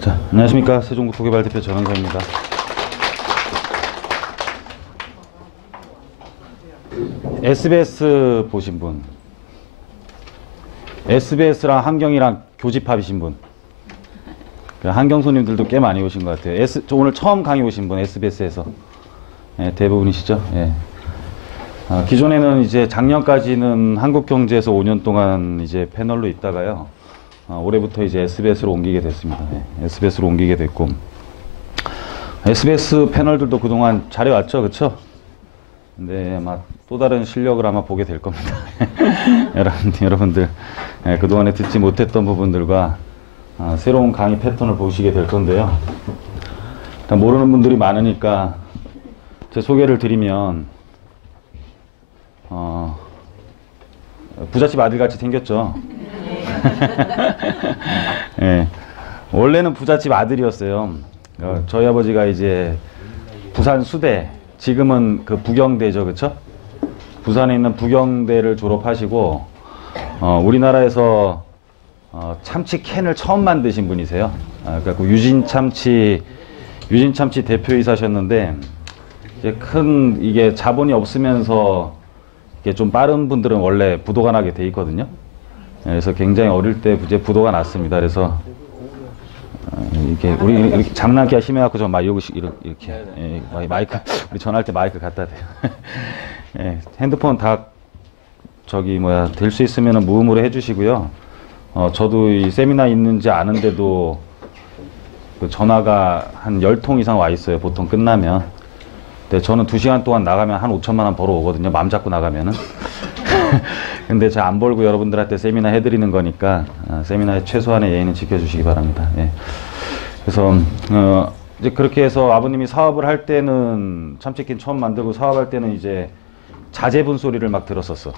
자, 안녕하십니까. 세종국토개발대표 전원서입니다. SBS 보신 분, SBS랑 한경이랑 교집합이신 분, 한경 손님들도 꽤 많이 오신 것 같아요. 저 오늘 처음 강의 오신 분, SBS에서. 예, 대부분이시죠. 예. 기존에는 이제 작년까지는 한국경제에서 5년 동안 이제 패널로 있다가요. 올해부터 이제 SBS로 옮기게 됐습니다. 예, SBS로 옮기게 됐고, SBS 패널들도 그동안 잘해왔죠, 그쵸? 근데 아마 또 다른 실력을 아마 보게 될 겁니다. 여러분들, 예, 그동안에 듣지 못했던 부분들과 새로운 강의 패턴을 보시게 될 건데요. 일단 모르는 분들이 많으니까 제 소개를 드리면, 부잣집 아들같이 생겼죠. 예, 원래는 부잣집 아들이었어요. 저희 아버지가 이제 부산 수대, 지금은 그 부경대죠, 그쵸? 부산에 있는 부경대를 졸업하시고, 우리나라에서 참치 캔을 처음 만드신 분이세요. 그러니까 유진참치 대표이사셨는데, 이제 이게 자본이 없으면서 이게 좀 빠른 분들은 원래 부도가 나게 돼 있거든요. 그래서 굉장히 어릴 때 이제 부도가 났습니다. 그래서 이게 우리 이렇게 장난기가 심해갖고 좀 막 이렇게 예, 마이크 우리 전화할 때 마이크 갖다 대요. 예, 핸드폰 다 될 수 있으면 무음으로 해주시고요. 저도 이 세미나 있는지 아는데도 그 전화가 한 10통 이상 와 있어요. 보통 끝나면. 근데 저는 2시간 동안 나가면 한 5천만 원 벌어 오거든요. 마음 잡고 나가면은. 근데 제가 안 벌고 여러분들한테 세미나 해드리는 거니까 세미나의 최소한의 예의는 지켜주시기 바랍니다. 예. 그래서 이제 그렇게 해서 아버님이 사업을 할 때는 참치킨 처음 만들고 사업할 때는 이제 자제분 소리를 막 들었었어.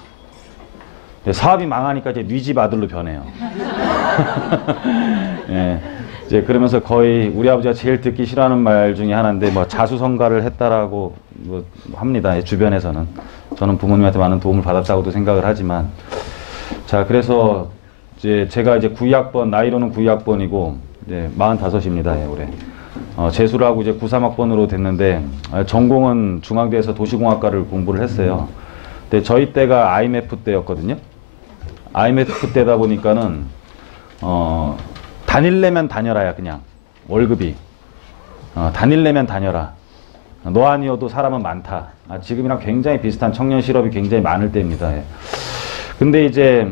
근데 사업이 망하니까 이제 뉘집 아들로 변해요. 예. 이제 그러면서 거의 우리 아버지가 제일 듣기 싫어하는 말 중에 하나인데 뭐 자수성가를 했다라고 뭐 합니다. 주변에서는. 저는 부모님한테 많은 도움을 받았다고도 생각을 하지만, 자, 그래서 이제 제가 이제 92학번, 나이로는 92학번이고 이제 45입니다. 예, 올해. 재수를 하고 이제 93학번으로 됐는데, 전공은 중앙대에서 도시공학과를 공부를 했어요. 근데 저희 때가 IMF 때였거든요. IMF 때다 보니까는 다닐래면 다녀라야, 그냥 월급이. 다닐래면 다녀라. 너 아니어도 사람은 많다. 지금이랑 굉장히 비슷한 청년 실업이 굉장히 많을 때입니다. 예. 근데 이제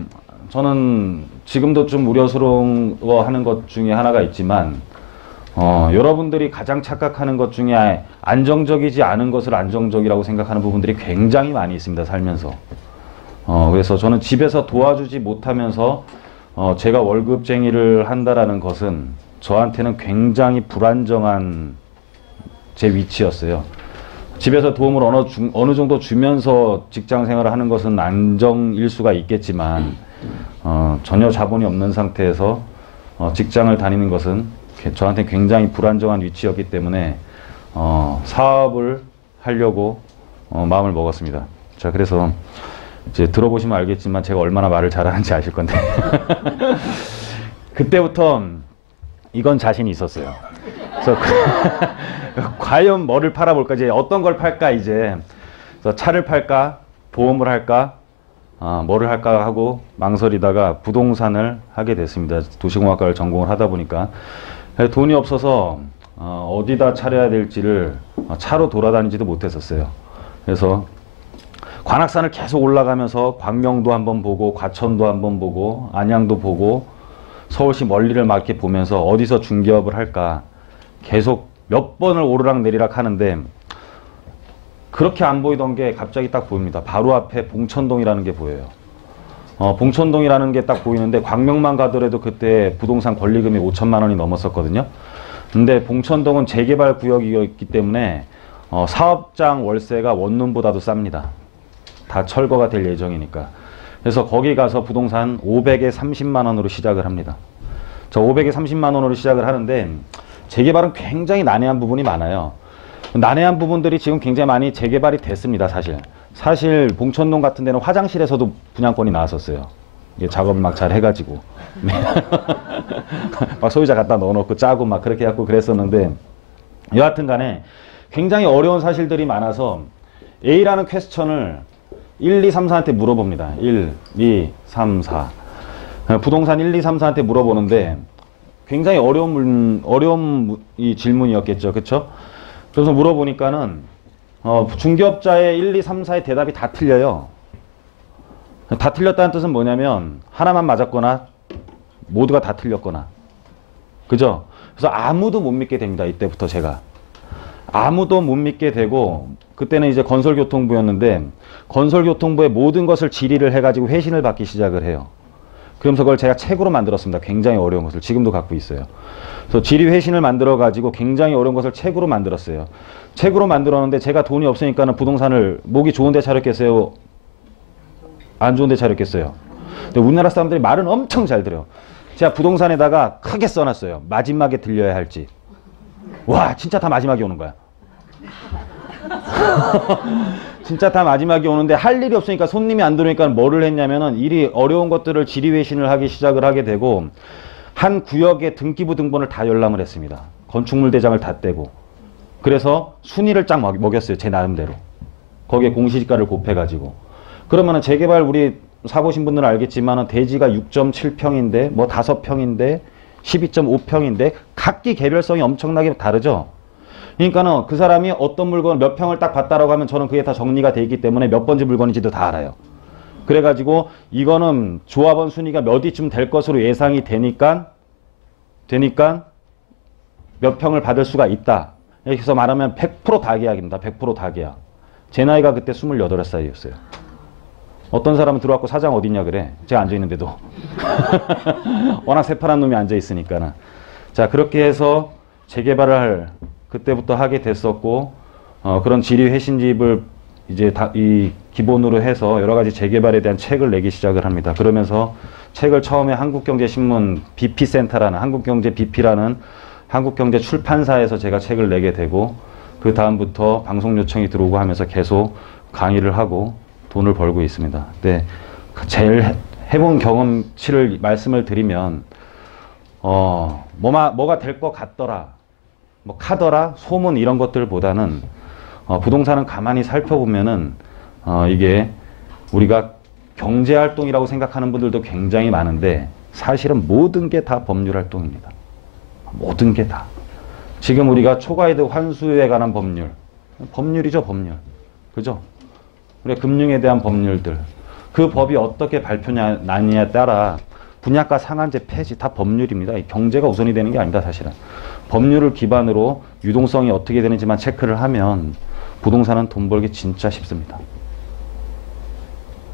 저는 지금도 좀 우려스러워하는 것 중에 하나가 있지만, 여러분들이 가장 착각하는 것 중에 안정적이지 않은 것을 안정적이라고 생각하는 부분들이 굉장히 많이 있습니다, 살면서. 그래서 저는 집에서 도와주지 못하면서 제가 월급쟁이를 한다라는 것은 저한테는 굉장히 불안정한 제 위치였어요. 집에서 도움을 어느 정도 주면서 직장 생활을 하는 것은 안정일 수가 있겠지만, 전혀 자본이 없는 상태에서 직장을 다니는 것은 저한테 굉장히 불안정한 위치였기 때문에 사업을 하려고 마음을 먹었습니다. 자, 그래서 이제 들어보시면 알겠지만 제가 얼마나 말을 잘하는지 아실 건데 그때부터 이건 자신이 있었어요. 그래서 과연 뭐를 팔아볼까, 이제 어떤 걸 팔까, 이제 그래서 차를 팔까, 보험을 할까, 뭐를 할까 하고 망설이다가 부동산을 하게 됐습니다. 도시공학과를 전공을 하다 보니까 돈이 없어서 어디다 차려야 될지를 차로 돌아다니지도 못했었어요. 그래서 관악산을 계속 올라가면서 광명도 한번 보고 과천도 한번 보고 안양도 보고 서울시 멀리를 막 이렇게 보면서 어디서 중개업을 할까 계속 몇 번을 오르락내리락 하는데, 그렇게 안 보이던 게 갑자기 딱 보입니다. 바로 앞에 봉천동이라는 게 보여요. 봉천동이라는 게 딱 보이는데, 광명만 가더라도 그때 부동산 권리금이 5천만 원이 넘었었거든요. 근데 봉천동은 재개발 구역이었기 때문에 사업장 월세가 원룸보다도 쌉니다. 다 철거가 될 예정이니까. 그래서 거기 가서 부동산 500에 30만 원으로 시작을 합니다. 저 500에 30만 원으로 시작을 하는데, 재개발은 굉장히 난해한 부분이 많아요. 난해한 부분들이 지금 굉장히 많이 재개발이 됐습니다, 사실. 봉천동 같은 데는 화장실에서도 분양권이 나왔었어요. 이게 작업을 막 잘 해가지고 막 소유자 갖다 넣어놓고 짜고 막 그렇게 해갖고 그랬었는데, 여하튼 간에 굉장히 어려운 사실들이 많아서 A라는 퀘스천을 1, 2, 3, 4한테 물어봅니다. 1, 2, 3, 4. 부동산 1, 2, 3, 4한테 물어보는데 굉장히 어려운 이 질문이었겠죠. 그쵸? 그래서 물어보니까는 중개업자의 1, 2, 3, 4의 대답이 다 틀려요. 다 틀렸다는 뜻은 뭐냐면 하나만 맞았거나 모두가 다 틀렸거나. 그죠? 그래서 아무도 못 믿게 됩니다. 이때부터 제가. 아무도 못 믿게 되고, 그때는 이제 건설교통부였는데 건설교통부의 모든 것을 질의를 해가지고 회신을 받기 시작을 해요. 그러면서 그걸 제가 책으로 만들었습니다. 굉장히 어려운 것을 지금도 갖고 있어요. 그래서 질의 회신을 만들어 가지고 굉장히 어려운 것을 책으로 만들었어요. 책으로 만들었는데 제가 돈이 없으니까는 부동산을 목이 좋은 데 차렸겠어요? 안 좋은 데 차렸겠어요? 근데 우리나라 사람들이 말은 엄청 잘 들어요. 제가 부동산에다가 크게 써놨어요. 마지막에 들려야 할 집. 와, 진짜 다 마지막에 오는 거야. 진짜 다 마지막에 오는데 할 일이 없으니까, 손님이 안 들어오니까 뭐를 했냐면은 일이 어려운 것들을 질의회신을 하기 시작을 하게 되고, 한 구역의 등기부 등본을 다 열람을 했습니다. 건축물 대장을 다 떼고. 그래서 순위를 쫙 먹였어요. 제 나름대로. 거기에 공시지가를 곱해가지고. 그러면은 재개발, 우리 사보신 분들은 알겠지만은 대지가 6.7평인데 뭐 5평인데 12.5평인데 각기 개별성이 엄청나게 다르죠. 그러니까는 그 사람이 어떤 물건 몇 평을 딱 봤다라고 하면 저는 그게 다 정리가 돼 있기 때문에 몇 번지 물건인지도 다 알아요. 그래가지고 이거는 조합원 순위가 몇 위쯤 될 것으로 예상이 되니까 몇 평을 받을 수가 있다. 이렇게 해서 말하면 100% 다 계약입니다. 100% 다 계약. 제 나이가 그때 28살이었어요. 어떤 사람은 들어왔고 사장 어딨냐 그래. 제가 앉아있는데도. 워낙 새파란 놈이 앉아있으니까는. 자, 그렇게 해서 재개발을 그때부터 하게 됐었고, 그런 질의 회신집을 이제 이 기본으로 해서 여러 가지 재개발에 대한 책을 내기 시작을 합니다. 그러면서 책을 처음에 한국경제신문 BP센터라는, 한국경제 BP라는 한국경제 출판사에서 제가 책을 내게 되고, 그 다음부터 방송 요청이 들어오고 하면서 계속 강의를 하고 돈을 벌고 있습니다. 근데 제일 해본 경험치를 말씀을 드리면, 뭐가 될 것 같더라, 뭐 카더라, 소문 이런 것들보다는 부동산은 가만히 살펴보면은 이게 우리가 경제활동이라고 생각하는 분들도 굉장히 많은데 사실은 모든 게 다 법률활동입니다. 모든 게 다. 지금 우리가 초과이득 환수에 관한 법률이죠, 법률. 그죠? 우리 금융에 대한 법률들. 그 법이 어떻게 발표나느냐에 따라 분양가 상한제 폐지 다 법률입니다. 경제가 우선이 되는 게 아닙니다, 사실은. 법률을 기반으로 유동성이 어떻게 되는지만 체크를 하면 부동산은 돈 벌기 진짜 쉽습니다.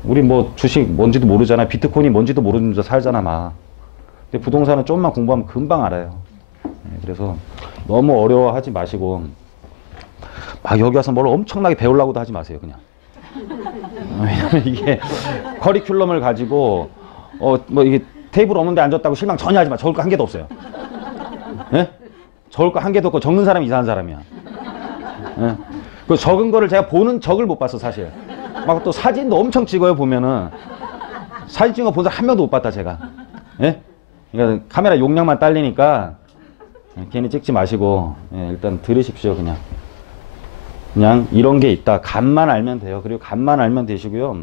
우리 뭐 주식 뭔지도 모르잖아. 비트코인이 뭔지도 모르면서 살잖아, 막. 근데 부동산은 좀만 공부하면 금방 알아요. 그래서 너무 어려워하지 마시고, 막 여기 와서 뭘 엄청나게 배우려고도 하지 마세요, 그냥. 왜냐면 이게 커리큘럼을 가지고, 뭐 이게 테이블 없는데 앉았다고 실망 전혀 하지 마. 적을 거 한 개도 없어요. 예? 적을 거 한 개도 없고 적는 사람이 이상한 사람이야. 예? 그 적은 거를 제가 보는 적을 못 봤어, 사실. 막 또 사진도 엄청 찍어요, 보면은. 사진 찍은 거 본 사람 한 명도 못 봤다, 제가. 예? 그러니까 카메라 용량만 딸리니까 괜히 찍지 마시고, 예, 일단 들으십시오, 그냥. 그냥 이런 게 있다. 간만 알면 돼요. 그리고 간만 알면 되시고요.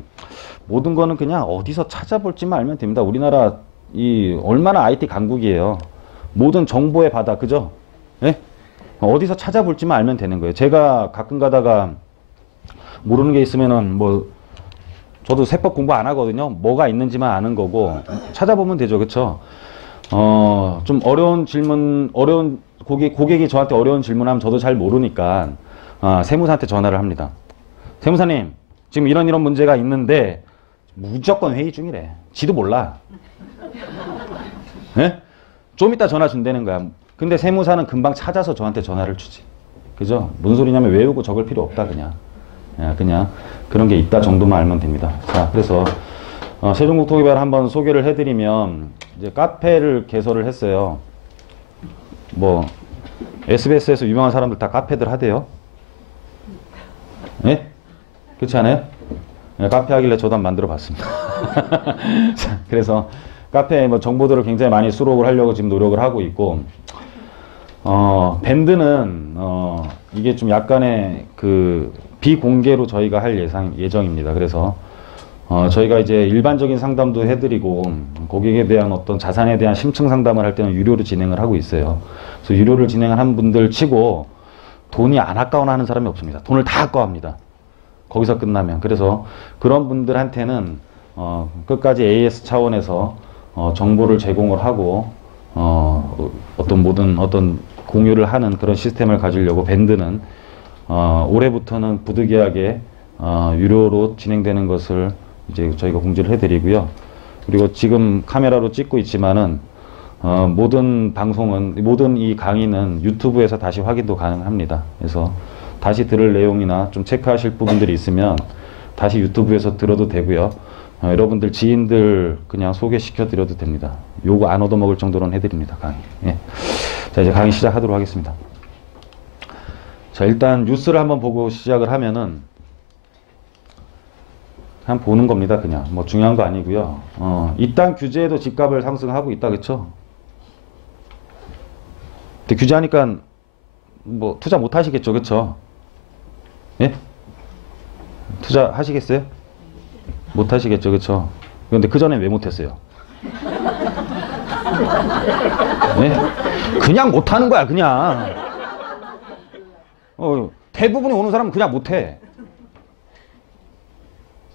모든 거는 그냥 어디서 찾아볼지만 알면 됩니다. 우리나라 얼마나 IT 강국이에요. 모든 정보의 바다, 그죠? 예? 어디서 찾아볼지만 알면 되는 거예요. 제가 가끔 가다가 모르는 게 있으면은 저도 세법 공부 안 하거든요. 뭐가 있는지만 아는 거고 찾아보면 되죠, 그쵸? 좀 어려운 질문, 고객이 저한테 어려운 질문하면 저도 잘 모르니까 세무사한테 전화를 합니다. 세무사님, 지금 이런 문제가 있는데 무조건 회의 중이래. 지도 몰라. 예? 좀 이따 전화 준다는 거야. 근데 세무사는 금방 찾아서 저한테 전화를 주지. 그죠? 뭔 소리냐면 외우고 적을 필요 없다, 그냥. 그냥 그런 게 있다 정도만 알면 됩니다. 자, 그래서 세종국토개발 한번 소개를 해드리면, 이제 카페를 개설을 했어요. 뭐 SBS에서 유명한 사람들 다 카페들 하대요. 예? 그렇지 않아요? 카페 하길래 저도 한번 만들어 봤습니다. 그래서 카페에 뭐 정보들을 굉장히 많이 수록을 하려고 지금 노력을 하고 있고, 밴드는, 이게 좀 약간의 그 비공개로 저희가 할 예정입니다. 그래서, 저희가 이제 일반적인 상담도 해드리고, 고객에 대한 어떤 자산에 대한 심층 상담을 할 때는 유료로 진행을 하고 있어요. 그래서 유료를 진행을 한 분들 치고, 돈이 안 아까워나 하는 사람이 없습니다. 돈을 다 아까워합니다. 거기서 끝나면. 그래서 그런 분들한테는, 끝까지 AS 차원에서, 정보를 제공을 하고, 어떤 공유를 하는 그런 시스템을 가지려고 밴드는, 올해부터는 부득이하게, 유료로 진행되는 것을 이제 저희가 공지를 해드리고요. 그리고 지금 카메라로 찍고 있지만은, 모든 방송은, 모든 이 강의는 유튜브에서 다시 확인도 가능합니다. 그래서 다시 들을 내용이나 좀 체크하실 부분들이 있으면 다시 유튜브에서 들어도 되고요. 여러분들 지인들 그냥 소개시켜 드려도 됩니다. 요거 안 얻어먹을 정도로는 해드립니다. 강의. 예. 자, 이제 강의 시작하도록 하겠습니다. 자, 일단 뉴스를 한번 보고 시작을 하면은 그냥 보는 겁니다. 그냥 뭐 중요한 거 아니고요. 이딴 규제에도 집값을 상승하고 있다, 그쵸? 근데 규제하니까 뭐 투자 못 하시겠죠, 그쵸? 예? 투자 하시겠어요? 못 하시겠죠, 그쵸? 그런데 그 전에 왜 못 했어요? 예? 그냥 못 하는 거야, 그냥. 대부분이 오는 사람은 그냥 못 해.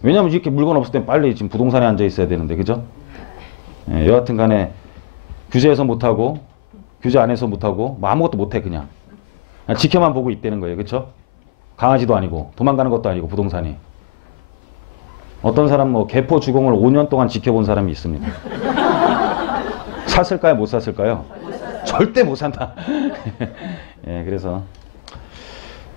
왜냐면 이렇게 물건 없을 땐 빨리 지금 부동산에 앉아 있어야 되는데, 그죠? 예, 여하튼 간에 규제해서 못하고, 규제 안에서 못하고, 뭐 아무것도 못해, 그냥 지켜만 보고 있다는 거예요, 그쵸? 강아지도 아니고, 도망가는 것도 아니고, 부동산이. 어떤 사람 뭐 개포 주공을 5년 동안 지켜본 사람이 있습니다. 샀을까요? 못 샀을까요? 절대 못 산다. 예, 그래서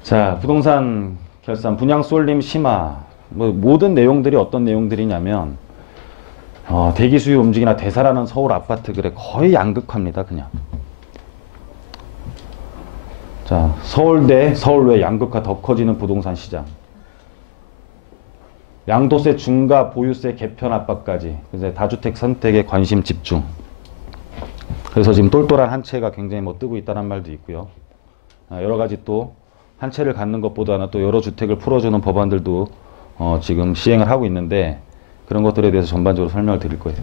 자, 부동산 결산, 분양 쏠림 심화, 뭐 모든 내용들이 어떤 내용들이냐면 대기 수요 움직이나 대사라는 서울 아파트 거래 거의 양극화입니다, 그냥. 자, 서울대, 서울외 양극화 더 커지는 부동산 시장. 양도세 중과 보유세 개편 압박까지. 그래서 다주택 선택에 관심 집중. 그래서 지금 똘똘한 한 채가 굉장히 뭐 뜨고 있다는 말도 있고요. 여러 가지 또 한 채를 갖는 것보다는 또 여러 주택을 풀어주는 법안들도 지금 시행을 하고 있는데 그런 것들에 대해서 전반적으로 설명을 드릴 거예요.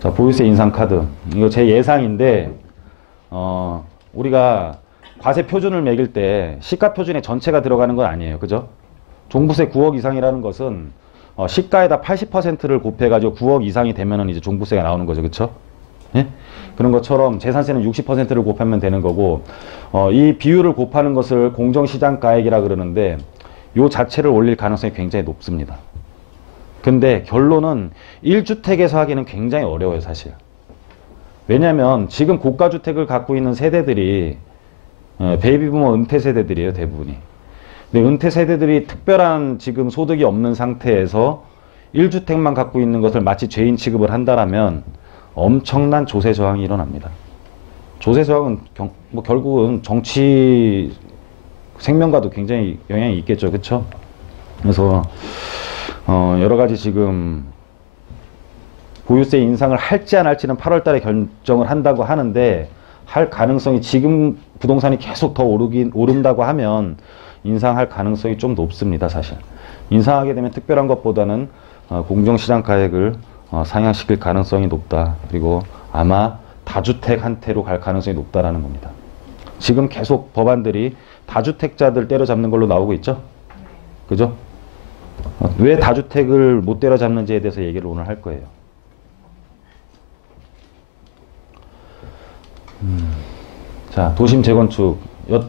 자, 보유세 인상 카드. 이거 제 예상인데 우리가 과세 표준을 매길 때 시가 표준에 전체가 들어가는 건 아니에요. 그죠? 종부세 9억 이상이라는 것은 시가에다 80%를 곱해가지고 9억 이상이 되면은 이제 종부세가 나오는 거죠. 그쵸? 예? 그런 것처럼 재산세는 60%를 곱하면 되는 거고, 이 비율을 곱하는 것을 공정시장가액이라 그러는데, 요 자체를 올릴 가능성이 굉장히 높습니다. 근데 결론은 1주택에서 하기는 굉장히 어려워요, 사실. 왜냐면 지금 고가주택을 갖고 있는 세대들이, 베이비부머 은퇴 세대들이에요, 대부분이. 근데 은퇴 세대들이 특별한 지금 소득이 없는 상태에서 1주택만 갖고 있는 것을 마치 죄인 취급을 한다라면 엄청난 조세 저항이 일어납니다. 조세 저항은 뭐 결국은 정치 생명과도 굉장히 영향이 있겠죠, 그렇죠? 그래서 여러 가지 지금 보유세 인상을 할지 안 할지는 8월달에 결정을 한다고 하는데 할 가능성이 지금 부동산이 계속 더 오른다고 하면 인상할 가능성이 좀 높습니다, 사실. 인상하게 되면 특별한 것보다는 공정시장 가액을 상향시킬 가능성이 높다. 그리고 아마 다주택 한태로 갈 가능성이 높다라는 겁니다. 지금 계속 법안들이 다주택자들 때려잡는 걸로 나오고 있죠? 그죠? 왜 다주택을 못 때려잡는지에 대해서 얘기를 오늘 할 거예요. 자, 도심 재건축.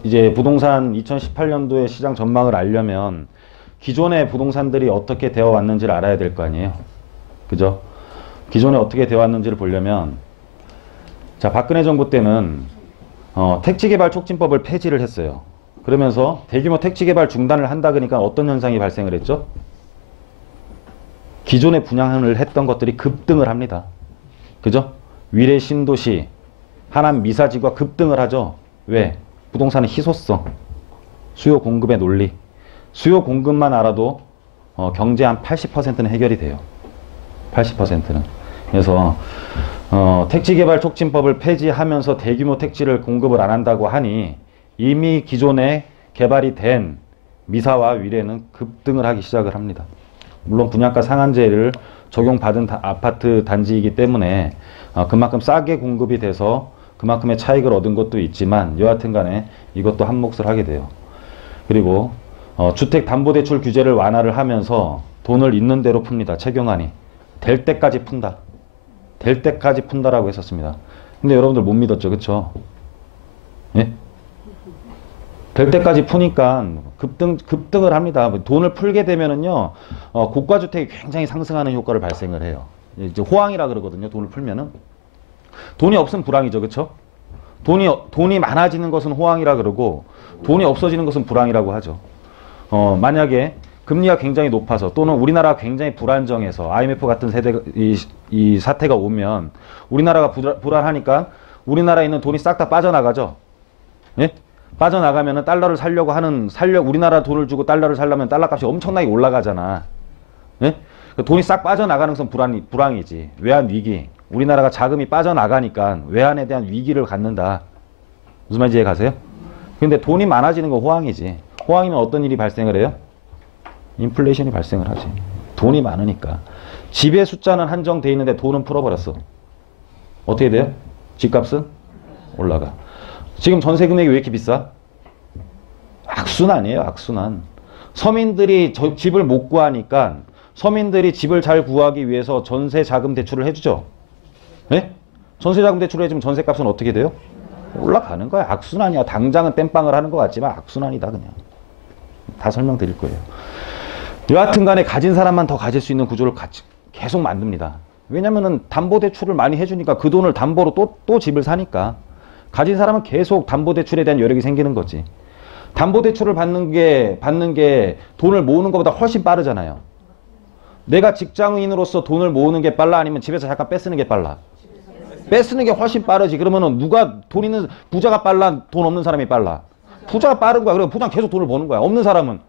이제 부동산 2018년도의 시장 전망을 알려면 기존의 부동산들이 어떻게 되어 왔는지를 알아야 될 거 아니에요. 그죠? 기존에 어떻게 되어 왔는지를 보려면, 자, 박근혜 정부 때는 택지개발 촉진법을 폐지를 했어요. 그러면서 대규모 택지개발 중단을 한다 그러니까 어떤 현상이 발생을 했죠? 기존에 분양을 했던 것들이 급등을 합니다. 그죠? 위례 신도시, 하남 미사지구가 급등을 하죠. 왜? 부동산의 희소성, 수요 공급의 논리. 수요 공급만 알아도 경제 한 80%는 해결이 돼요. 80%는. 그래서 택지개발촉진법을 폐지하면서 대규모 택지를 공급을 안 한다고 하니 이미 기존에 개발이 된 미사와 위례는 급등을 하기 시작을 합니다. 물론 분양가 상한제를 적용받은 아파트 단지이기 때문에 그만큼 싸게 공급이 돼서 그만큼의 차익을 얻은 것도 있지만 여하튼 간에 이것도 한 몫을 하게 돼요. 그리고 주택담보대출 규제를 완화를 하면서 돈을 있는 대로 풉니다. 최경환이. 될 때까지 푼다. 될 때까지 푼다라고 했었습니다. 근데 여러분들 못 믿었죠. 그쵸? 예? 될 때까지 푸니까 급등을 합니다. 돈을 풀게 되면은요, 고가주택이 굉장히 상승하는 효과를 발생을 해요. 이제 호황이라 그러거든요. 돈을 풀면은. 돈이 없으면 불황이죠. 그쵸? 돈이 많아지는 것은 호황이라 그러고, 돈이 없어지는 것은 불황이라고 하죠. 만약에 금리가 굉장히 높아서 또는 우리나라가 굉장히 불안정해서 IMF 같은 이 사태가 오면 우리나라가 불안하니까 우리나라에 있는 돈이 싹 다 빠져나가죠. 예? 빠져나가면은 달러를 우리나라 돈을 주고 달러를 살려면 달러 값이 엄청나게 올라가잖아. 예? 돈이 싹 빠져나가는 것은 불황이지. 외환 위기. 우리나라가 자금이 빠져나가니까 외환에 대한 위기를 갖는다. 무슨 말인지 이해 가세요? 근데 돈이 많아지는 건 호황이지. 호황이면 어떤 일이 발생을 해요? 인플레이션이 발생을 하지. 돈이 많으니까. 집의 숫자는 한정돼 있는데 돈은 풀어버렸어. 어떻게 돼요? 집값은 올라가. 지금 전세 금액이 왜 이렇게 비싸? 악순환이에요. 악순환. 서민들이 집을 못 구하니까 서민들이 집을 잘 구하기 위해서 전세 자금 대출을 해주죠. 네? 전세 자금 대출을 해주면 전세값은 어떻게 돼요? 올라가는 거야. 악순환이야. 당장은 땜빵을 하는 것 같지만 악순환이다 그냥. 다 설명드릴 거예요. 여하튼 간에 가진 사람만 더 가질 수 있는 구조를 계속 만듭니다. 왜냐면은 담보대출을 많이 해주니까 그 돈을 담보로 또 집을 사니까 가진 사람은 계속 담보대출에 대한 여력이 생기는 거지. 담보대출을 받는 게 돈을 모으는 것보다 훨씬 빠르잖아요. 내가 직장인으로서 돈을 모으는 게 빨라 아니면 집에서 잠깐 뺏쓰는 게 빨라? 뺏쓰는 게 훨씬 빠르지. 그러면은 누가 돈 있는 부자가 빨라 돈 없는 사람이 빨라? 부자가 빠른 거야. 그리고 부자는 계속 돈을 버는 거야. 없는 사람은